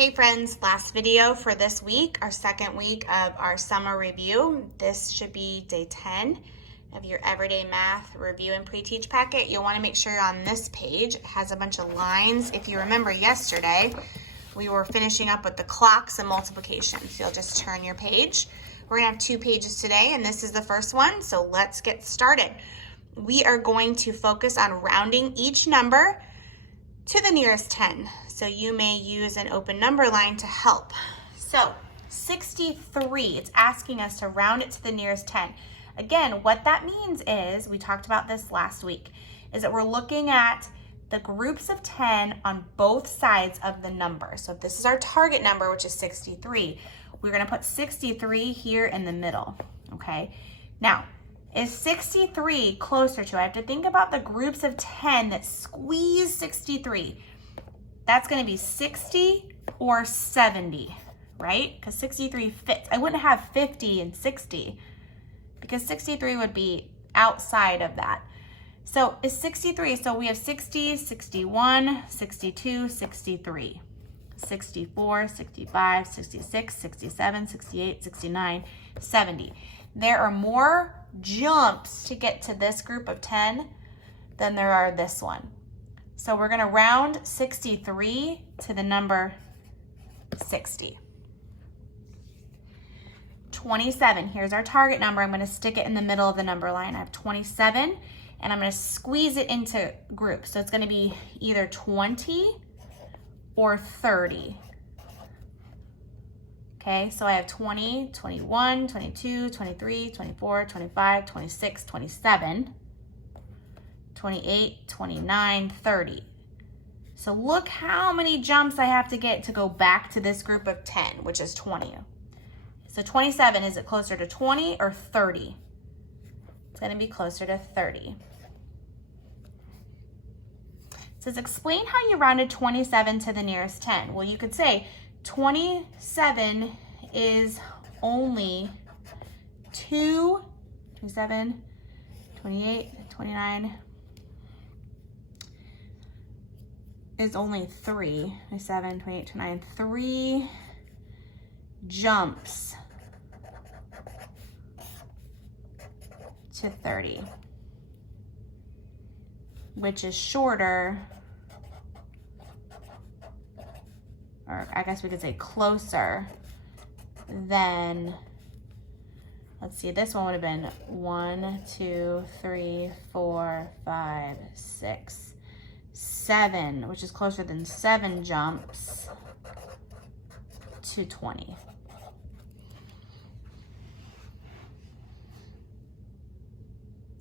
Hey friends, last video for this week, our second week of our summer review. This should be day 10 of your everyday math review and pre-teach packet. You'll want to make sure you're on this page. It has a bunch of lines. If you remember yesterday, we were finishing up with the clocks and multiplication. So you'll just turn your page. We're gonna have 2 pages today, and this is the first one, so let's get started. We are going to focus on rounding each number to the nearest 10. So you may use an open number line to help. So 63, it's asking us to round it to the nearest 10. Again, what that means is, we talked about this last week, is that we're looking at the groups of 10 on both sides of the number. So if this is our target number, which is 63, we're gonna put 63 here in the middle, okay? Now, is 63 closer to, I have to think about the groups of 10 that squeeze 63. That's gonna be 60 or 70, right? Because 63 fits. I wouldn't have 50 and 60 because 63 would be outside of that. So is 63, so we have 60, 61, 62, 63, 64, 65, 66, 67, 68, 69, 70. There are more jumps to get to this group of 10 than there are this one. So we're gonna round 63 to the number 60. 27, here's our target number. I'm gonna stick it in the middle of the number line. I have 27, and I'm gonna squeeze it into groups. So it's gonna be either 20 or 30. Okay, so I have 20, 21, 22, 23, 24, 25, 26, 27, 28, 29, 30. So look how many jumps I have to get to go back to this group of 10, which is 20. So 27, is it closer to 20 or 30? It's gonna be closer to 30. It says, explain how you rounded 27 to the nearest 10. Well, you could say 27 is only 27, 28, 29 is only 3, 27, 28, 29, 3 jumps to 30, which is shorter, or I guess we could say closer than, let's see, this one would have been 1, 2, 3, 4, 5, 6, 7, which is closer than 7 jumps to 20.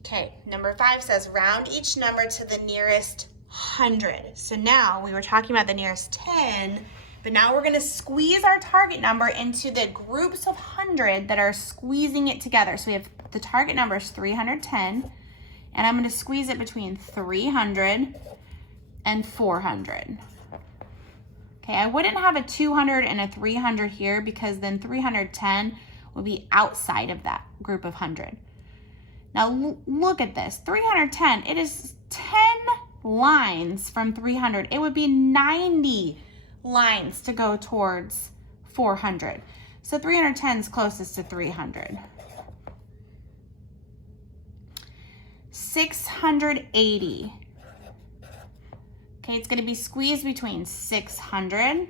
Okay, number 5 says round each number to the nearest 100. So now we were talking about the nearest 10, but now we're gonna squeeze our target number into the groups of 100 that are squeezing it together. So we have the target number is 310, and I'm gonna squeeze it between 300 and 400. Okay, I wouldn't have a 200 and a 300 here because then 310 would be outside of that group of 100. Now look at this, 310, it is 10 lines from 300. It would be 90 lines to go towards 400. So 310 is closest to 300. 680. Okay, it's gonna be squeezed between 600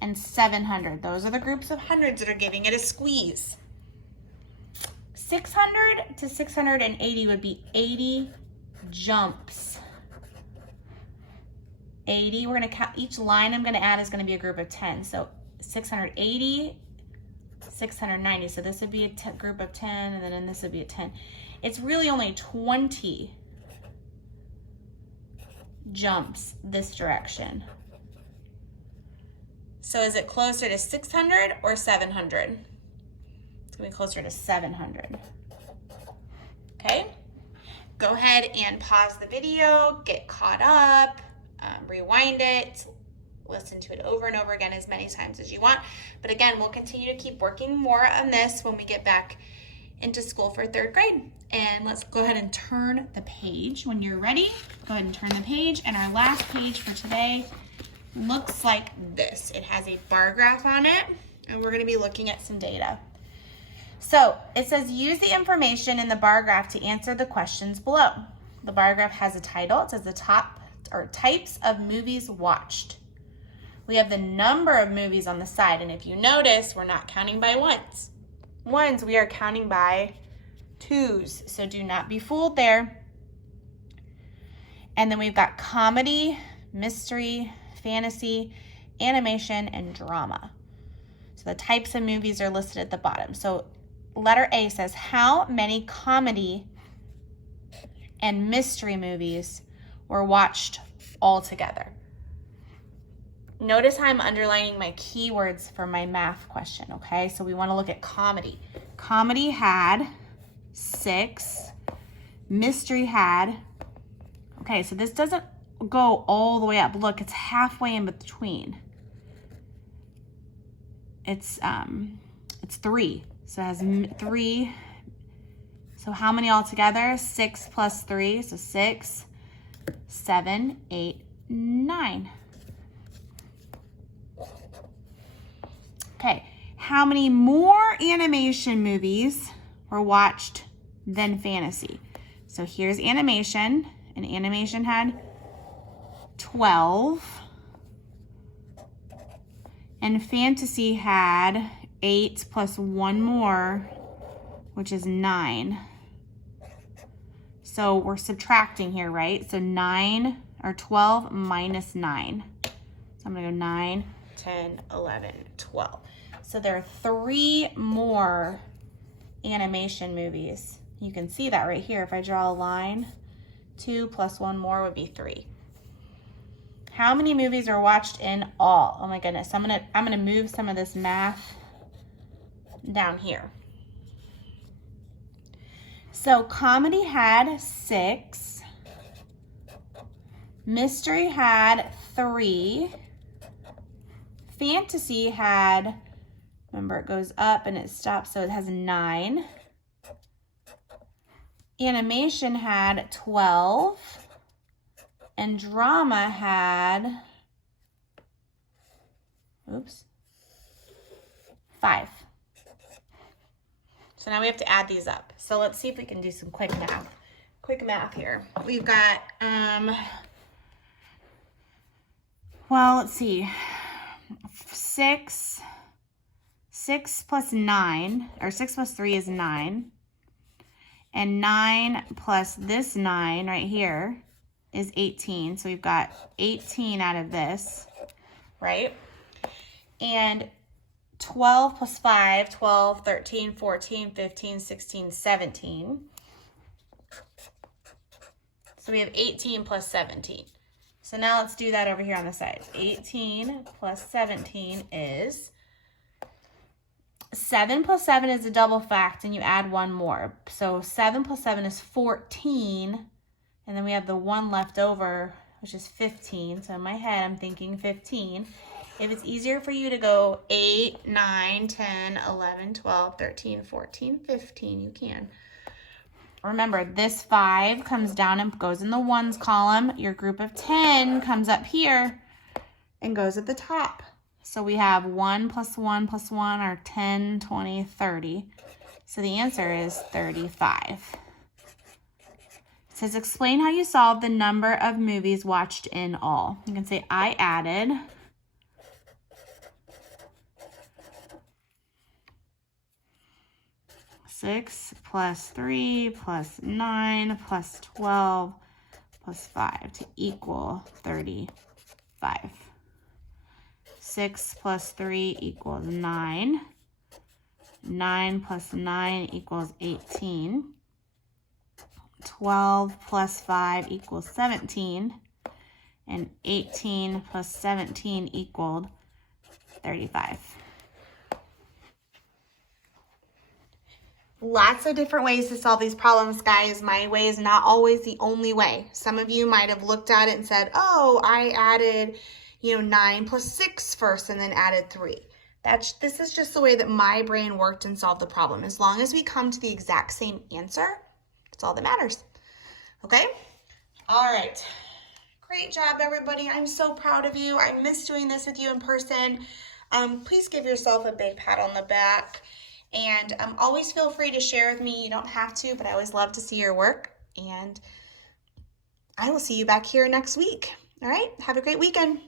and 700. Those are the groups of hundreds that are giving it a squeeze. 600 to 680 would be 80 jumps. 80, we're gonna count, each line I'm gonna add is gonna be a group of 10. So 680, 690. So this would be a group of 10, and then this would be a 10. It's really only 20 jumps this direction. So is it closer to 600 or 700? It's gonna be closer to 700. Okay, go ahead and pause the video, get caught up, rewind it, listen to it over and over again as many times as you want. But again, we'll continue to keep working more on this when we get back into school for 3rd grade. And let's go ahead and turn the page. When you're ready, go ahead and turn the page. And our last page for today looks like this. It has a bar graph on it, and we're going to be looking at some data. So it says use the information in the bar graph to answer the questions below. The bar graph has a title. It says the top or types of movies watched. We have the number of movies on the side, and if you notice, we're not counting by ones, we are counting by twos, so do not be fooled there. And then we've got comedy, mystery, fantasy, animation, and drama. So the types of movies are listed at the bottom. So letter A says, how many comedy and mystery movies were watched all together? Notice how I'm underlining my keywords for my math question, okay? So we want to look at comedy. Comedy had 6. Mystery had, okay, so this doesn't go all the way up. Look, it's halfway in between. It's 3. So it has 3. So how many all together? 6 plus 3, so 6, 7, 8, 9. Okay, how many more animation movies were watched than fantasy? So here's animation, and animation had 12, and fantasy had 8 plus 1 more, which is 9. So we're subtracting here, right? So 9 or 12 minus 9. So I'm gonna go 9, 10, 11, 12. So there are 3 more animation movies. You can see that right here. If I draw a line, 2 plus 1 more would be 3. How many movies are watched in all? Oh my goodness, I'm gonna move some of this math down here. So comedy had 6, mystery had 3, fantasy had, remember it goes up and it stops, so it has 9. Animation had 12, and drama had, 5. So now we have to add these up. So let's see if we can do some quick math. Quick math here. We've got, well, let's see, 6 plus 9, or 6 plus 3 is 9. And 9 plus this 9 right here is 18. So we've got 18 out of this, right? And 12 plus 5, 12, 13, 14, 15, 16, 17. So we have 18 plus 17. So now let's do that over here on the side. 18 plus 17 is 7 plus 7 is a double fact, and you add 1 more. So 7 plus 7 is 14, and then we have the 1 left over, which is 15. So in my head, I'm thinking 15. If it's easier for you to go 8, 9, 10, 11, 12, 13, 14, 15, you can. Remember, this 5 comes down and goes in the ones column. Your group of 10 comes up here and goes at the top. So we have 1 plus 1 plus 1 are 10, 20, 30. So the answer is 35. It says, explain how you solved the number of movies watched in all. You can say, I added 6 plus 3 plus 9 plus 12 plus 5 to equal 35. 6 plus 3 equals 9. 9 plus 9 equals 18. 12 plus 5 equals 17. And 18 plus 17 equaled 35. Lots of different ways to solve these problems, guys. My way is not always the only way. Some of you might have looked at it and said, oh, I added, 9 plus 6 first and then added 3. This is just the way that my brain worked and solved the problem. As long as we come to the exact same answer, that's all that matters. Okay? All right. Great job, everybody. I'm so proud of you. I miss doing this with you in person. Please give yourself a big pat on the back. And always feel free to share with me. You don't have to, but I always love to see your work. And I will see you back here next week. All right, have a great weekend.